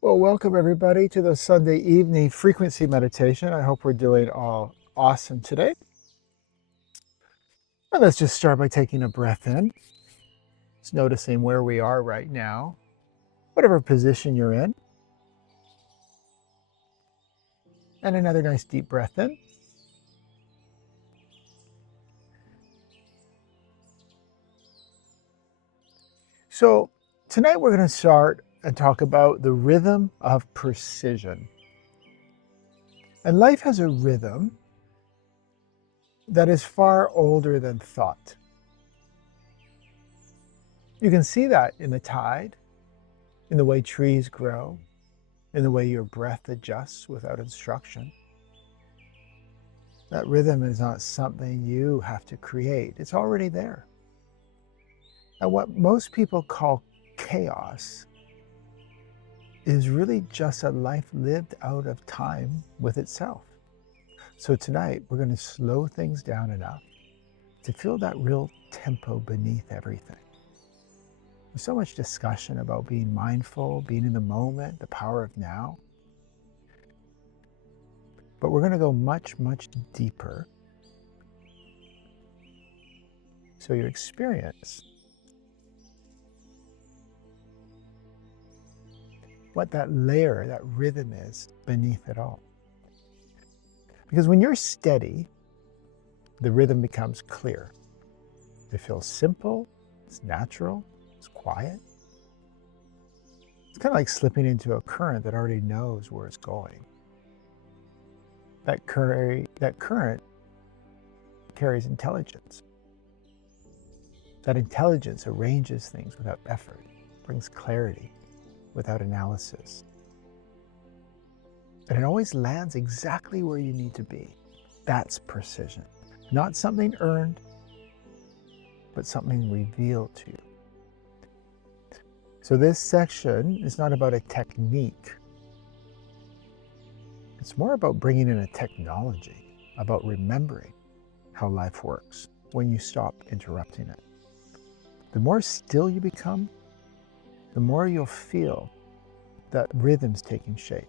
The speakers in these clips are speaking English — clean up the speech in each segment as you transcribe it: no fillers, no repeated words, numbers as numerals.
Well, welcome everybody to the Sunday evening frequency meditation. I hope we're doing all awesome today. And let's just start by taking a breath in, just noticing where we are right now, whatever position you're in. And another nice deep breath in. So tonight we're going to start and talk about the rhythm of precision. And life has a rhythm that is far older than thought. You can see that in the tide, in the way trees grow, in the way your breath adjusts without instruction. That rhythm is not something you have to create. It's already there. And what most people call chaos is really just a life lived out of time with itself. So tonight, we're going to slow things down enough to feel that real tempo beneath everything. There's so much discussion about being mindful, being in the moment, the power of now. But we're going to go much, much deeper. So your experience, what that layer, that rhythm is beneath it all. Because when you're steady, the rhythm becomes clear. It feels simple, it's natural, it's quiet. It's kind of like slipping into a current that already knows where it's going. That current carries intelligence. That intelligence arranges things without effort, brings clarity without analysis. And it always lands exactly where you need to be. That's precision. Not something earned, but something revealed to you. So this section is not about a technique. It's more about bringing in a technology, about remembering how life works when you stop interrupting it. The more still you become, the more you'll feel that rhythm's taking shape.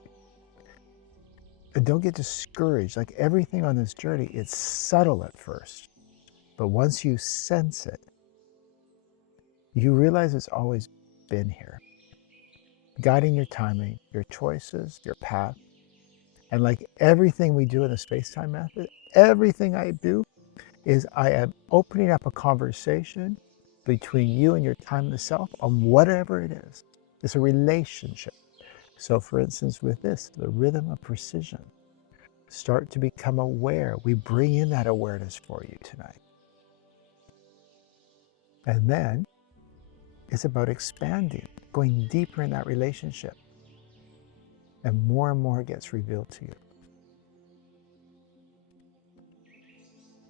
And don't get discouraged. Like everything on this journey, it's subtle at first. But once you sense it, you realize it's always been here, guiding your timing, your choices, your path. And like everything we do in the Spacetime Method, everything I do is I am opening up a conversation between you and your timeless self on whatever it is. It's a relationship. So for instance, with this, the rhythm of precision, start to become aware. We bring in that awareness for you tonight. And then it's about expanding, going deeper in that relationship. And more gets revealed to you.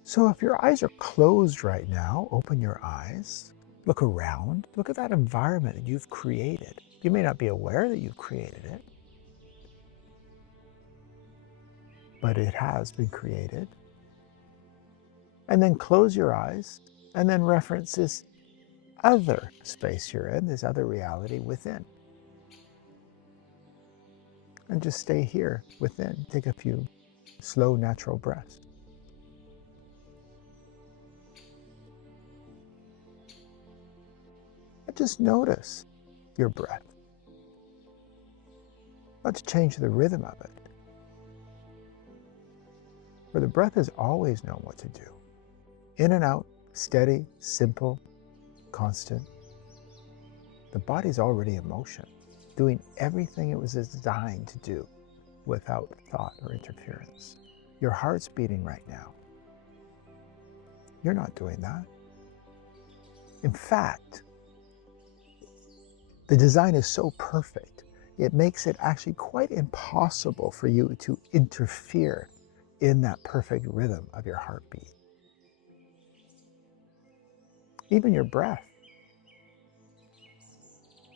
So if your eyes are closed right now, open your eyes, look around, look at that environment that you've created. You may not be aware that you've created it, but it has been created. And then close your eyes and then reference this other space you're in, this other reality within. And just stay here within. Take a few slow, natural breaths. And just notice your breath. Let's change the rhythm of it. For the breath has always known what to do. In and out, steady, simple, constant. The body's already in motion, doing everything it was designed to do without thought or interference. Your heart's beating right now. You're not doing that. In fact, the design is so perfect, it makes it actually quite impossible for you to interfere in that perfect rhythm of your heartbeat. Even your breath.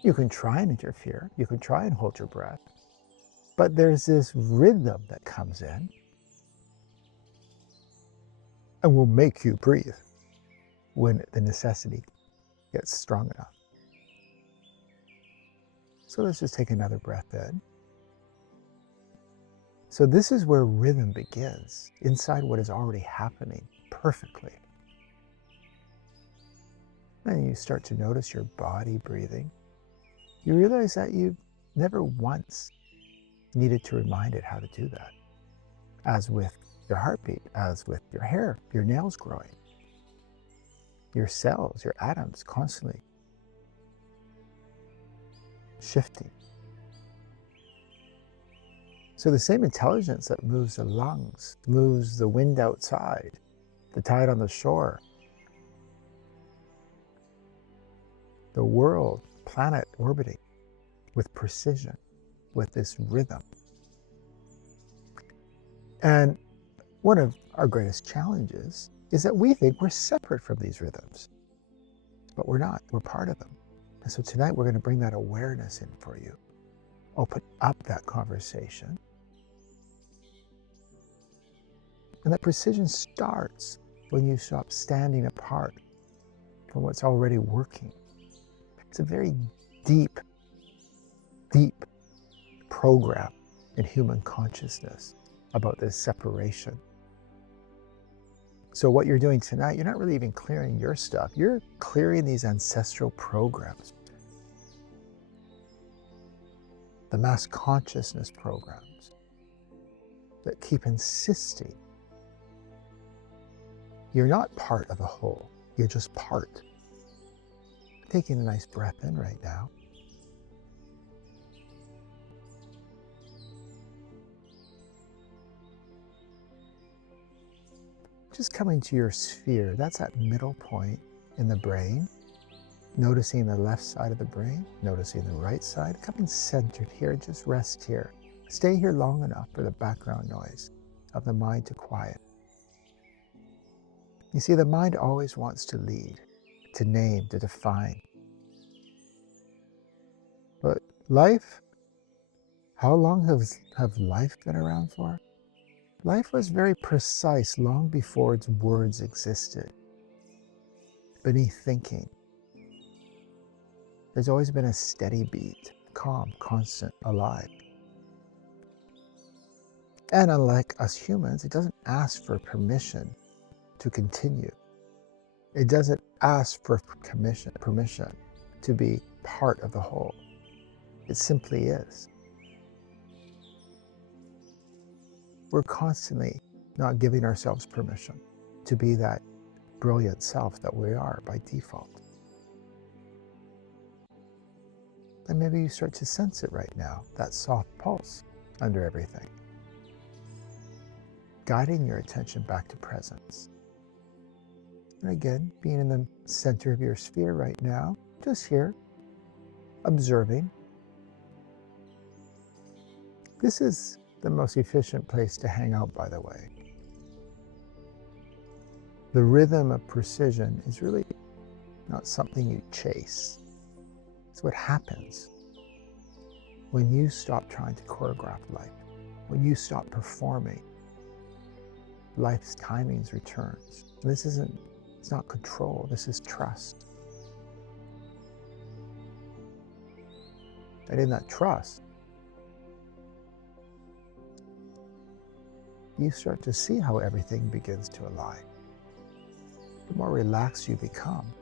You can try and interfere, you can try and hold your breath, but there's this rhythm that comes in and will make you breathe when the necessity gets strong enough. So let's just take another breath in. So this is where rhythm begins, inside what is already happening perfectly. And you start to notice your body breathing. You realize that you never once needed to remind it how to do that. As with your heartbeat, as with your hair, your nails growing, your cells, your atoms constantly shifting. So the same intelligence that moves the lungs, moves the wind outside, the tide on the shore, the world, planet orbiting with precision, with this rhythm. And one of our greatest challenges is that we think we're separate from these rhythms, but we're not, we're part of them. And so tonight we're going to bring that awareness in for you. Open up that conversation. And that precision starts when you stop standing apart from what's already working. It's a very deep, deep program in human consciousness about this separation. So what you're doing tonight, you're not really even clearing your stuff. You're clearing these ancestral programs, the mass consciousness programs that keep insisting you're not part of a whole, you're just part. Taking a nice breath in right now. Just coming to your sphere, that's that middle point in the brain. Noticing the left side of the brain, noticing the right side, coming centered here, just rest here. Stay here long enough for the background noise of the mind to quiet. You see, the mind always wants to lead, to name, to define. But life, how long have life been around for? Life was very precise long before its words existed. Beneath thinking, there's always been a steady beat, calm, constant, alive. And unlike us humans, it doesn't ask for permission to continue. It doesn't ask for permission to be part of the whole. It simply is. We're constantly not giving ourselves permission to be that brilliant self that we are by default. And maybe you start to sense it right now, that soft pulse under everything. Guiding your attention back to presence. And again, being in the center of your sphere right now, just here, observing. This is the most efficient place to hang out, by the way. The rhythm of precision is really not something you chase. It's what happens when you stop trying to choreograph life, when you stop performing. Life's timings returns. And it's not control, this is trust. And in that trust, you start to see how everything begins to align. The more relaxed you become,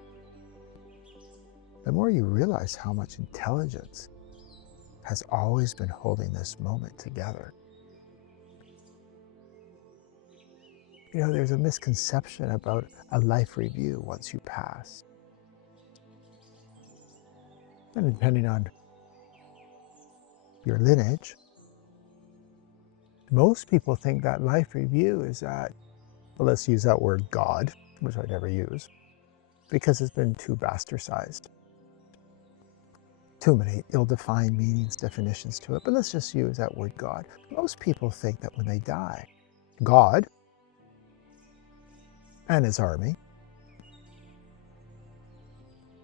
the more you realize how much intelligence has always been holding this moment together. You know, there's a misconception about a life review once you pass. And depending on your lineage, most people think that life review is that, well, let's use that word God, which I never use, because it's been too bastardized. Too many ill-defined meanings, definitions to it, but let's just use that word God. Most people think that when they die, God and his army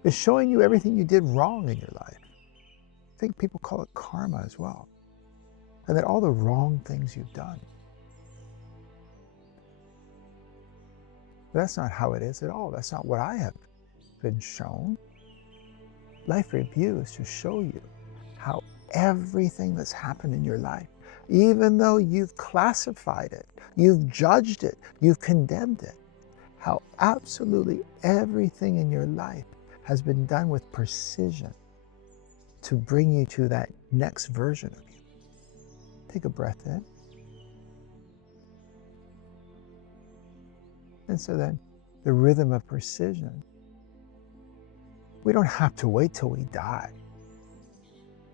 is showing you everything you did wrong in your life. I think people call it karma as well. And that all the wrong things you've done. But that's not how it is at all. That's not what I have been shown. Life review is to show you how everything that's happened in your life, even though you've classified it, you've judged it, you've condemned it, how absolutely everything in your life has been done with precision to bring you to that next version of you. Take a breath in. And so then the rhythm of precision, we don't have to wait till we die.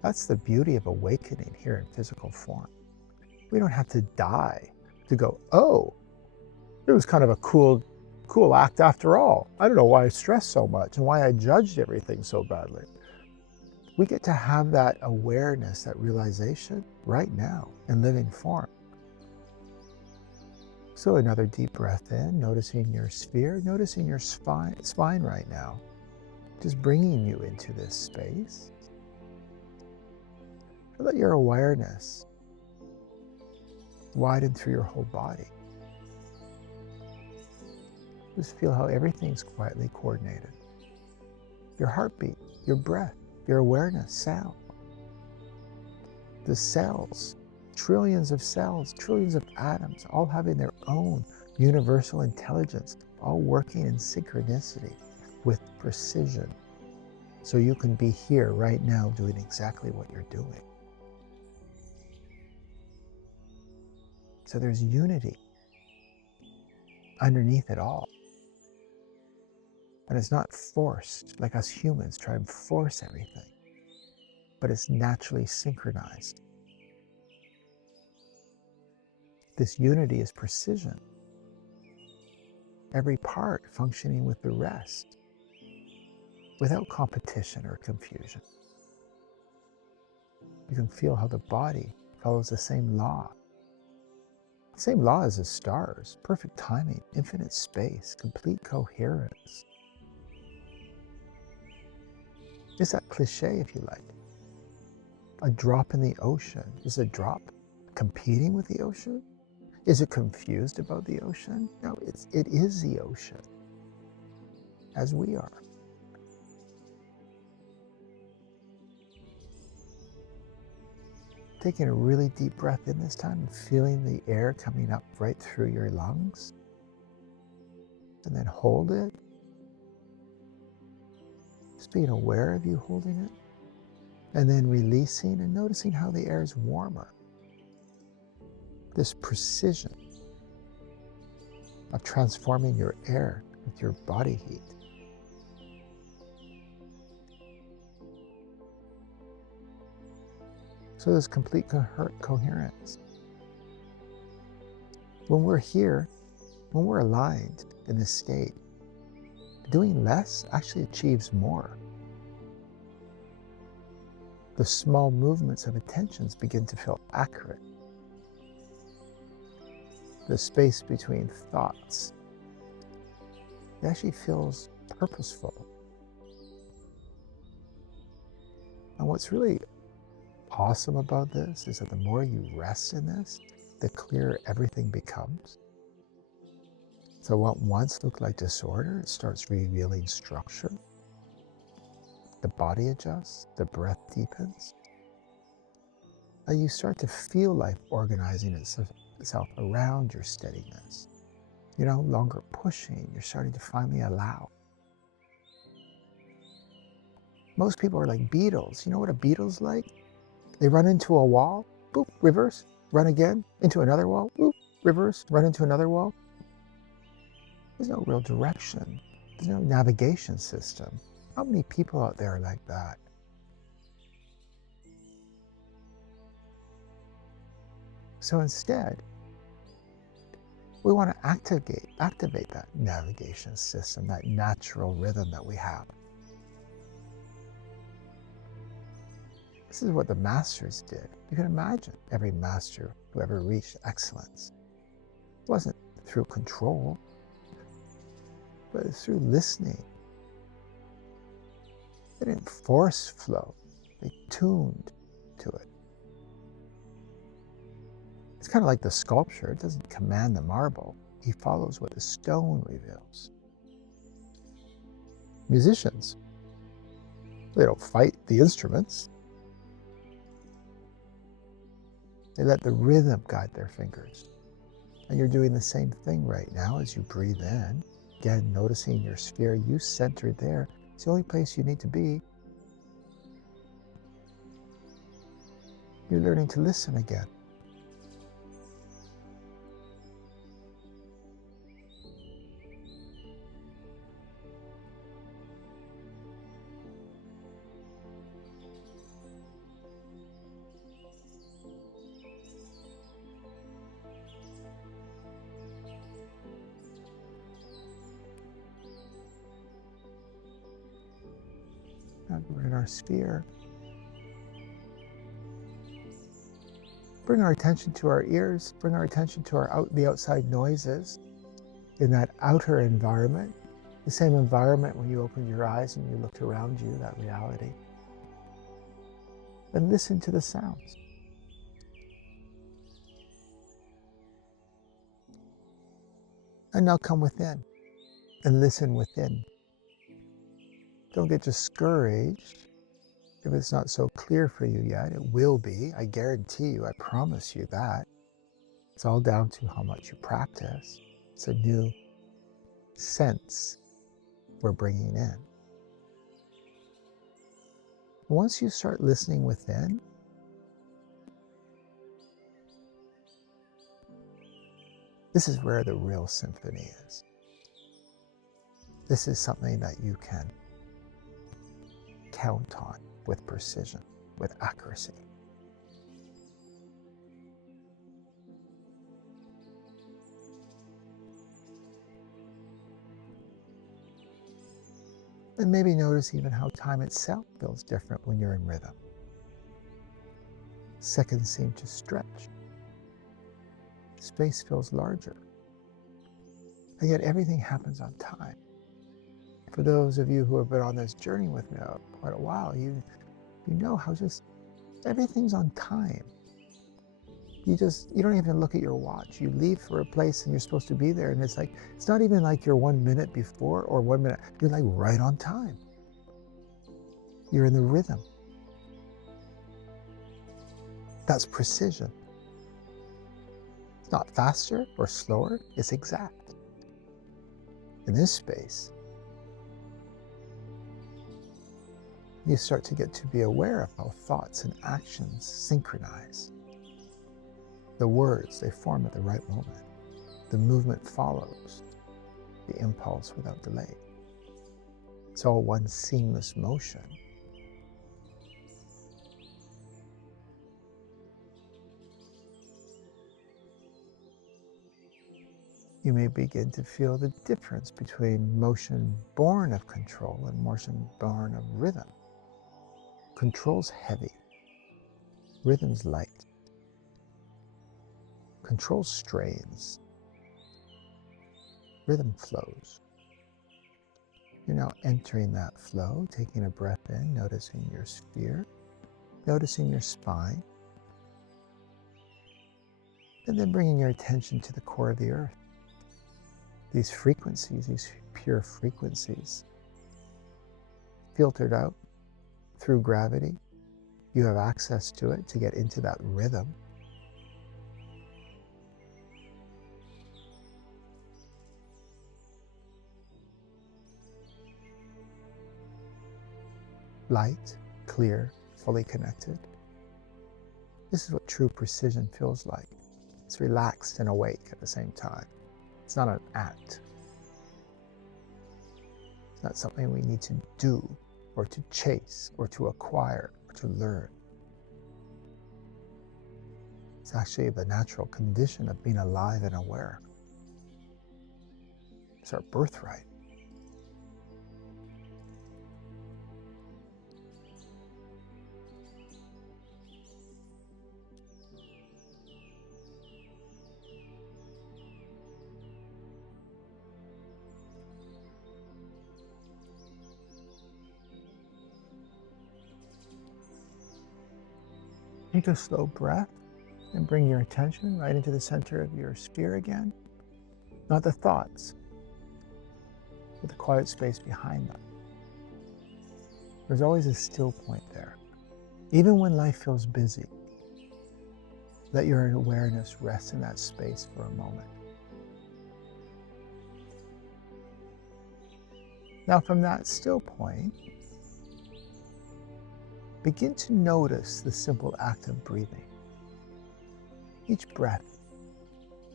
That's the beauty of awakening here in physical form. We don't have to die to go, oh, it was kind of a cool act after all. I don't know why I stressed so much and why I judged everything so badly. We get to have that awareness, that realization right now in living form. So another deep breath in, noticing your sphere, noticing your spine right now, just bringing you into this space. Let your awareness widen through your whole body. Just feel how everything's quietly coordinated. Your heartbeat, your breath, your awareness, sound. The cells, trillions of cells, trillions of atoms, all having their own universal intelligence, all working in synchronicity with precision. So you can be here right now doing exactly what you're doing. So there's unity underneath it all. And it's not forced, like us humans try and force everything, but it's naturally synchronized. This unity is precision. Every part functioning with the rest, without competition or confusion. You can feel how the body follows the same law. The same law as the stars, perfect timing, infinite space, complete coherence. It's that cliche, if you like. A drop in the ocean. Is a drop competing with the ocean? Is it confused about the ocean? No, it is the ocean, as we are. Taking a really deep breath in this time and feeling the air coming up right through your lungs. And then hold it. Just being aware of you holding it. And then releasing and noticing how the air is warmer. This precision of transforming your air with your body heat. So there's complete coherence. When we're here, when we're aligned in this state, doing less actually achieves more. The small movements of attentions begin to feel accurate. The space between thoughts, it actually feels purposeful. And what's really awesome about this is that the more you rest in this, the clearer everything becomes. So what once looked like disorder, it starts revealing structure. The body adjusts, the breath deepens. And you start to feel life organizing itself around your steadiness. You're no longer pushing, you're starting to finally allow. Most people are like beetles. You know what a beetle's like? They run into a wall, boop, reverse, run again, into another wall, boop, reverse, run into another wall. There's no real direction. There's no navigation system. How many people out there are like that? So instead, we want to activate that navigation system, that natural rhythm that we have. This is what the masters did. You can imagine every master who ever reached excellence. It wasn't through control, but it's through listening. They didn't force flow. They tuned to it. It's kind of like the sculpture. It doesn't command the marble. He follows what the stone reveals. Musicians, they don't fight the instruments. They let the rhythm guide their fingers. And you're doing the same thing right now as you breathe in. Again, noticing your sphere, you centered there. It's the only place you need to be. You're learning to listen again. Now we're in our sphere. Bring our attention to our ears, bring our attention to the outside noises in that outer environment, the same environment when you opened your eyes and you looked around you, that reality. And listen to the sounds. And now come within and listen within. Don't get discouraged if it's not so clear for you yet. It will be, I guarantee you, I promise you that. It's all down to how much you practice. It's a new sense we're bringing in. Once you start listening within, this is where the real symphony is. This is something that you can count on with precision, with accuracy. And maybe notice even how time itself feels different when you're in rhythm. Seconds seem to stretch. Space feels larger. And yet everything happens on time. For those of you who have been on this journey with me quite a while, you know how just everything's on time. You don't even look at your watch. You leave for a place and you're supposed to be there, and it's not even like you're 1 minute before or 1 minute. You're like right on time. You're in the rhythm. That's precision. It's not faster or slower, it's exact. In this space, you start to get to be aware of how thoughts and actions synchronize. The words, they form at the right moment. The movement follows the impulse without delay. It's all one seamless motion. You may begin to feel the difference between motion born of control and motion born of rhythm. Control's heavy. Rhythm's light. Control strains. Rhythm flows. You're now entering that flow, taking a breath in, noticing your sphere, noticing your spine, and then bringing your attention to the core of the earth. These frequencies, these pure frequencies, filtered out through gravity. You have access to it to get into that rhythm. Light, clear, fully connected. This is what true precision feels like. It's relaxed and awake at the same time. It's not an act. It's not something we need to do or to chase or to acquire or to learn. It's actually the natural condition of being alive and aware. It's our birthright. Take a slow breath and bring your attention right into the center of your sphere again. Not the thoughts, but the quiet space behind them. There's always a still point there. Even when life feels busy, Let your awareness rest in that space for a moment. Now, from that still point, begin to notice the simple act of breathing. Each breath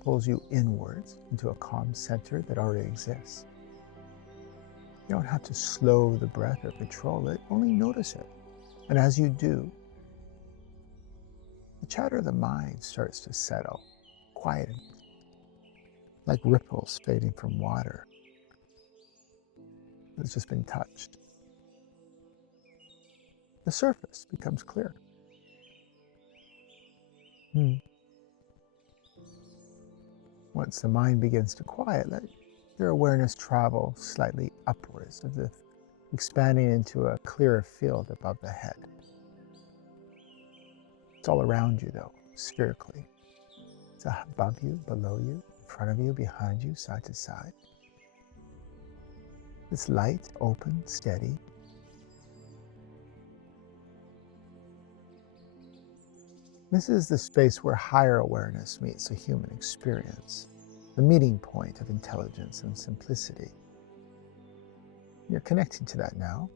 pulls you inwards into a calm center that already exists. You don't have to slow the breath or control it, only notice it. And as you do, the chatter of the mind starts to settle, quieten, like ripples fading from water that's just been touched. The surface becomes clear. Once the mind begins to quiet, let your awareness travel slightly upwards, as if expanding into a clearer field above the head. It's all around you, though, spherically. It's above you, below you, in front of you, behind you, side to side. It's light, open, steady. This is the space where higher awareness meets a human experience, the meeting point of intelligence and simplicity. You're connecting to that now.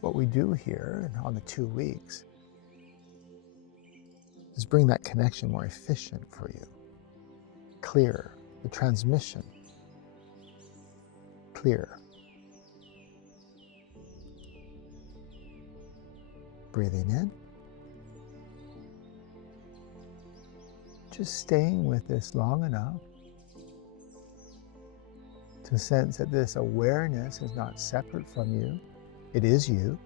What we do here on the 2 weeks is bring that connection more efficient for you. Clear, the transmission, clear. Breathing in. Just staying with this long enough to sense that this awareness is not separate from you. It is you,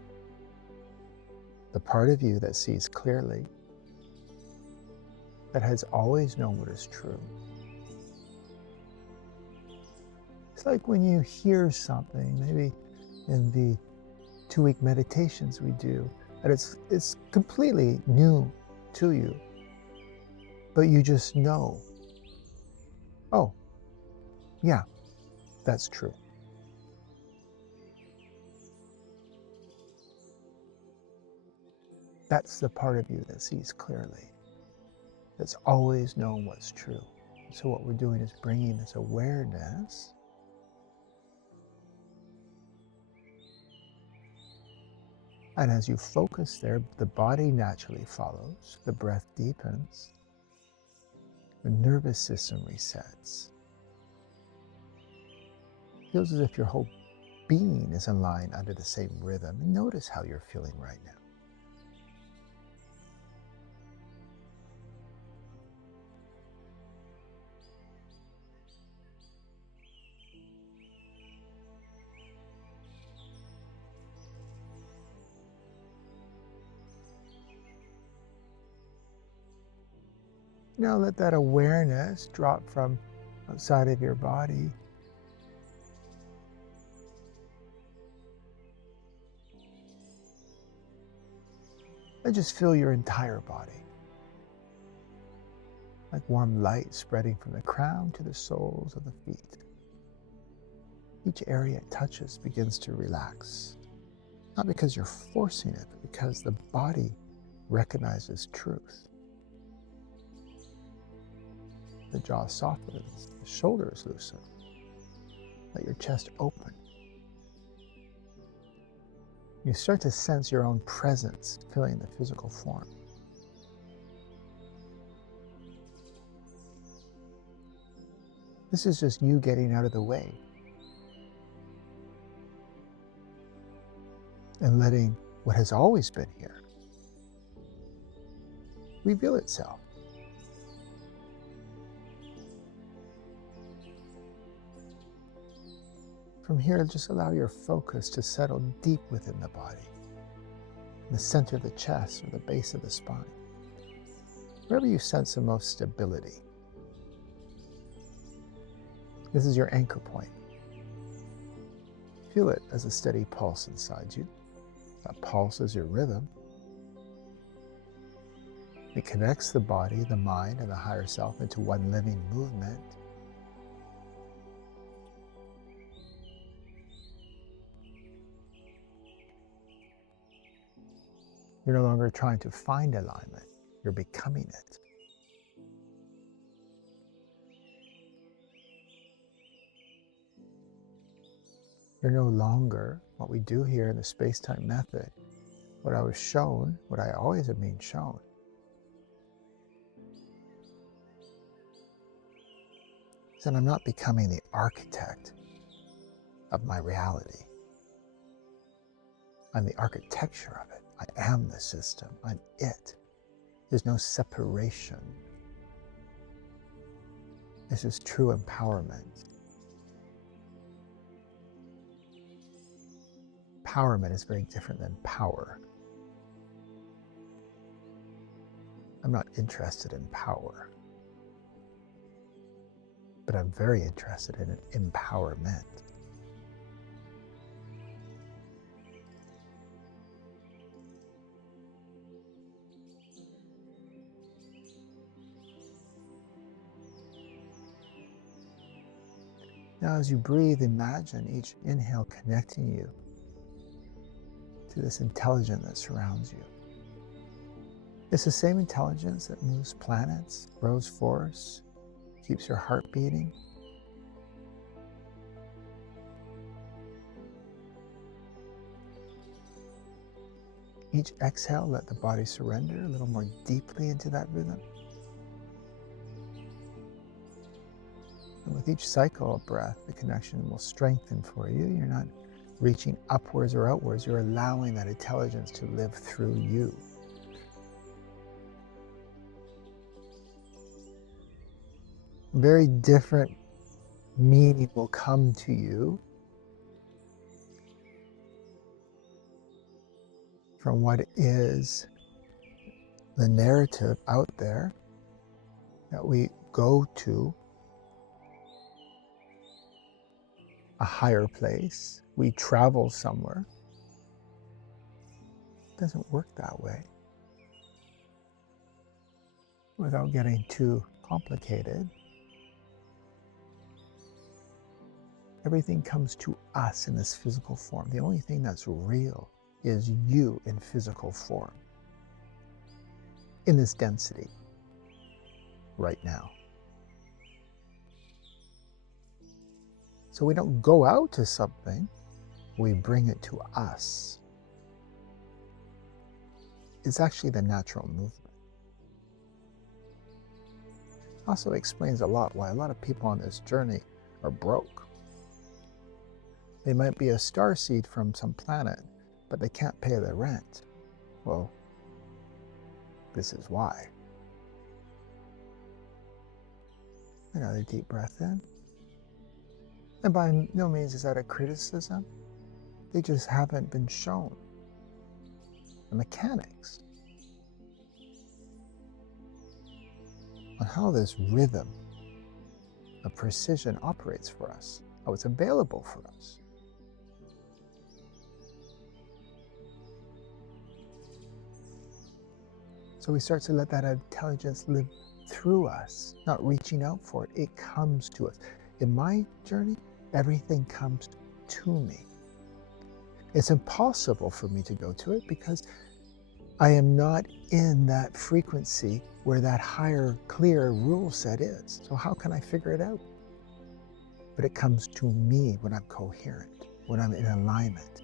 the part of you that sees clearly, that has always known what is true. It's like when you hear something, maybe in the 2-week meditations we do, that it's completely new to you, but you just know, oh, yeah, that's true. That's the part of you that sees clearly, that's always known what's true. So what we're doing is bringing this awareness and as you focus there, the body naturally follows, the breath deepens, the nervous system resets. It feels as if your whole being is in line under the same rhythm. And notice how you're feeling right now. Now let that awareness drop from outside of your body and just feel your entire body, like warm light spreading from the crown to the soles of the feet. Each area it touches begins to relax, not because you're forcing it, but because the body recognizes truth. The jaw softens, the shoulders loosen. Let your chest open. You start to sense your own presence filling the physical form. This is just you getting out of the way and letting what has always been here reveal itself. From here, just allow your focus to settle deep within the body, in the center of the chest or the base of the spine, wherever you sense the most stability. This is your anchor point. Feel it as a steady pulse inside you. That pulse is your rhythm. It connects the body, the mind, and the higher self into one living movement. You're no longer trying to find alignment. You're becoming it. You're no longer, what we do here in the Spacetime Method, what I was shown, what I always have been shown, is that I'm not becoming the architect of my reality. I'm the architecture of it. I am the system. I'm it. There's no separation. This is true empowerment. Empowerment is very different than power. I'm not interested in power, but I'm very interested in empowerment. Now, as you breathe, imagine each inhale connecting you to this intelligence that surrounds you. It's the same intelligence that moves planets, grows forests, keeps your heart beating. Each exhale, let the body surrender a little more deeply into that rhythm. And with each cycle of breath, the connection will strengthen for you. You're not reaching upwards or outwards. You're allowing that intelligence to live through you. Very different meaning will come to you from what is the narrative out there that we go to a higher place, we travel somewhere. It doesn't work that way. Without getting too complicated, everything comes to us in this physical form. The only thing that's real is you in physical form, in this density, right now. So we don't go out to something, we bring it to us. It's actually the natural movement. Also explains a lot why a lot of people on this journey are broke. They might be a starseed from some planet, but they can't pay their rent. Well, this is why. Another deep breath in. And by no means is that a criticism. They just haven't been shown the mechanics on how this rhythm of precision operates for us, how it's available for us. So we start to let that intelligence live through us, not reaching out for it. It comes to us. In my journey, everything comes to me. It's impossible for me to go to it because I am not in that frequency where that higher, clear rule set is. So how can I figure it out? But it comes to me when I'm coherent, when I'm in alignment.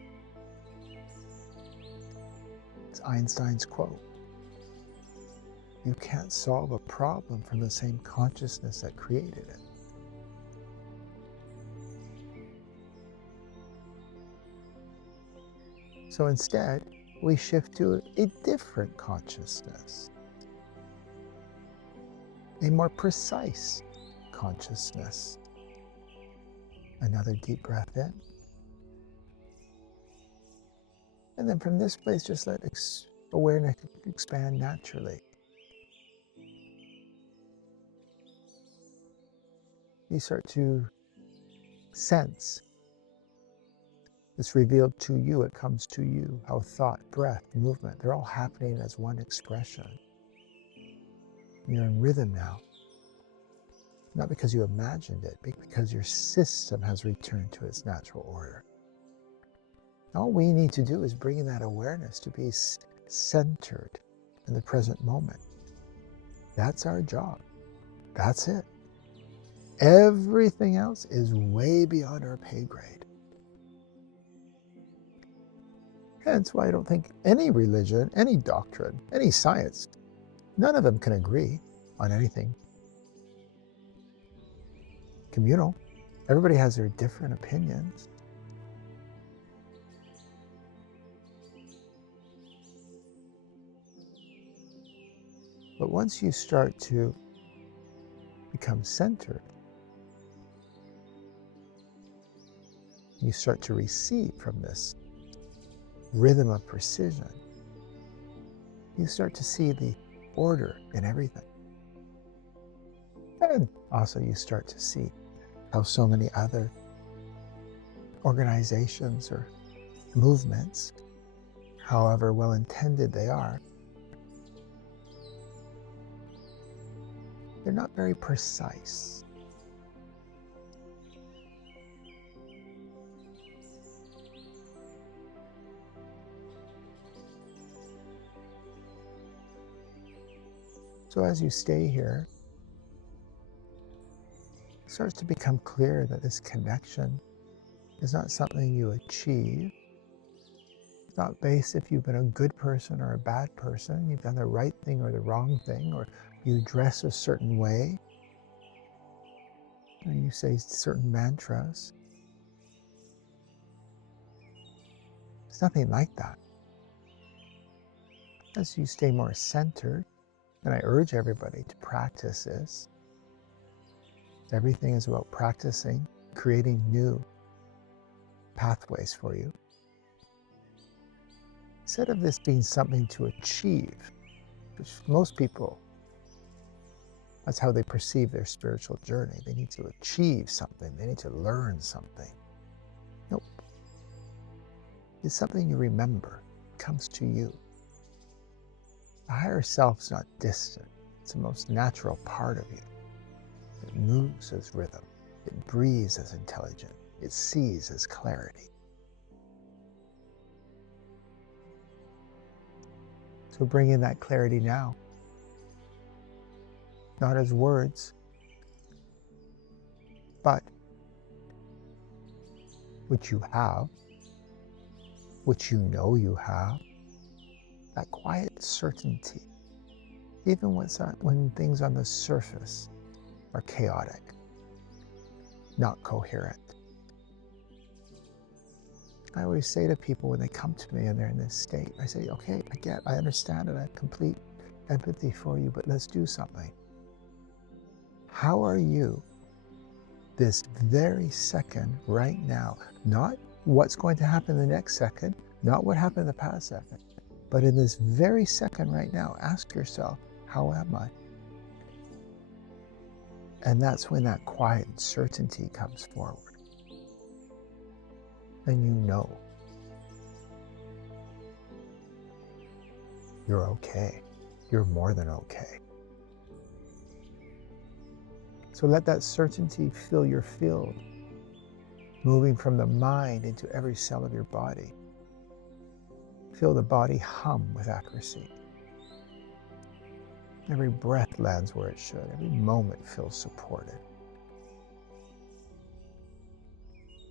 It's Einstein's quote. You can't solve a problem from the same consciousness that created it. So instead, we shift to a different consciousness, a more precise consciousness. Another deep breath in. And then from this place, just let awareness expand naturally. You start to sense. It's revealed to you, it comes to you, how thought, breath, movement, they're all happening as one expression. You're in rhythm now. Not because you imagined it, but because your system has returned to its natural order. All we need to do is bring in that awareness to be centered in the present moment. That's our job. That's it. Everything else is way beyond our pay grade. Hence why I don't think any religion, any doctrine, any science, none of them can agree on anything communal. Everybody has their different opinions. But once you start to become centered, you start to receive from this rhythm of precision, you start to see the order in everything. And also you start to see how so many other organizations or movements, however well-intended they are, they're not very precise. So as you stay here, it starts to become clear that this connection is not something you achieve. It's not based if you've been a good person or a bad person, you've done the right thing or the wrong thing, or you dress a certain way, or you say certain mantras. It's nothing like that. As you stay more centered, and I urge everybody to practice this, everything is about practicing, creating new pathways for you. Instead of this being something to achieve, which most people, that's how they perceive their spiritual journey. They need to achieve something. They need to learn something. Nope. It's something you remember. It comes to you. The higher self's not distant. It's the most natural part of you. It moves as rhythm. It breathes as intelligence. It sees as clarity. So bring in that clarity now. Not as words, but which you have, which you know you have, that quiet certainty, even when things on the surface are chaotic, not coherent. I always say to people when they come to me and they're in this state, I say, okay, I understand it, I have complete empathy for you, but let's do something. How are you this very second right now? Not what's going to happen the next second, not what happened in the past second, but in this very second right now, ask yourself, how am I? And that's when that quiet certainty comes forward. And you know you're okay. You're more than okay. So let that certainty fill your field, moving from the mind into every cell of your body. Feel the body hum with accuracy. Every breath lands where it should. Every moment feels supported.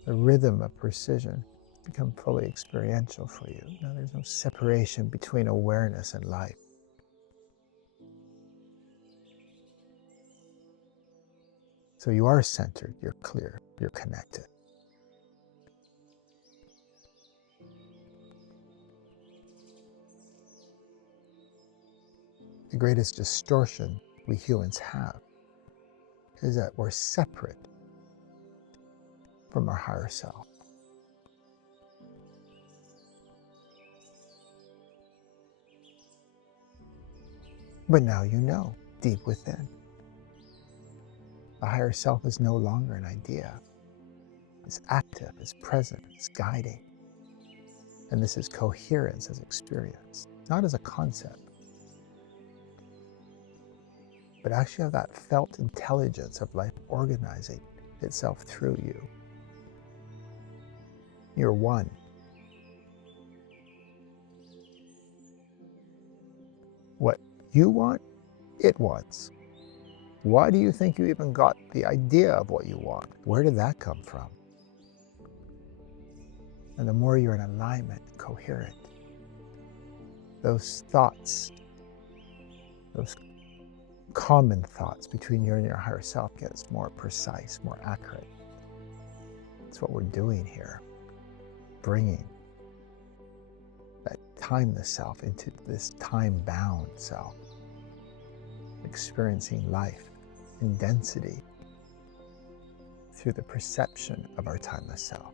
The rhythm of precision becomes fully experiential for you. Now there's no separation between awareness and life. So you are centered, you're clear, you're connected. The greatest distortion we humans have is that we're separate from our higher self. But now you know, deep within. The higher self is no longer an idea. It's active, it's present, it's guiding. And this is coherence as experience, not as a concept, but actually have that felt intelligence of life organizing itself through you. You're one. What you want, it wants. Why do you think you even got the idea of what you want? Where did that come from? And the more you're in alignment, coherent, those thoughts, those common thoughts between you and your higher self gets more precise, more accurate. That's what we're doing here, bringing that timeless self into this time-bound self, experiencing life in density through the perception of our timeless self.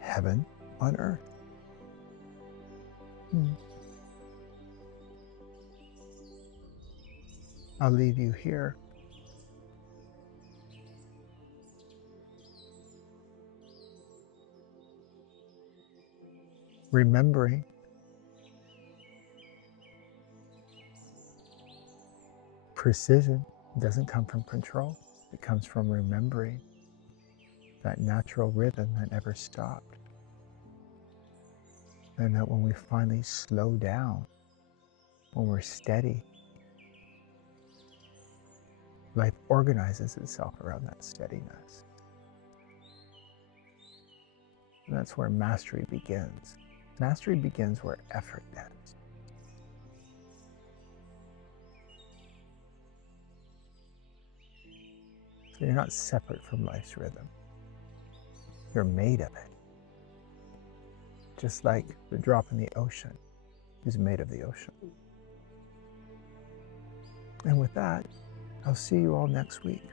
Heaven on earth. I'll leave you here. Remembering precision doesn't come from control. It comes from remembering that natural rhythm that never stopped. And that when we finally slow down, when we're steady, life organizes itself around that steadiness. And that's where mastery begins. Mastery begins where effort ends. So you're not separate from life's rhythm. You're made of it. Just like the drop in the ocean is made of the ocean. And with that, I'll see you all next week.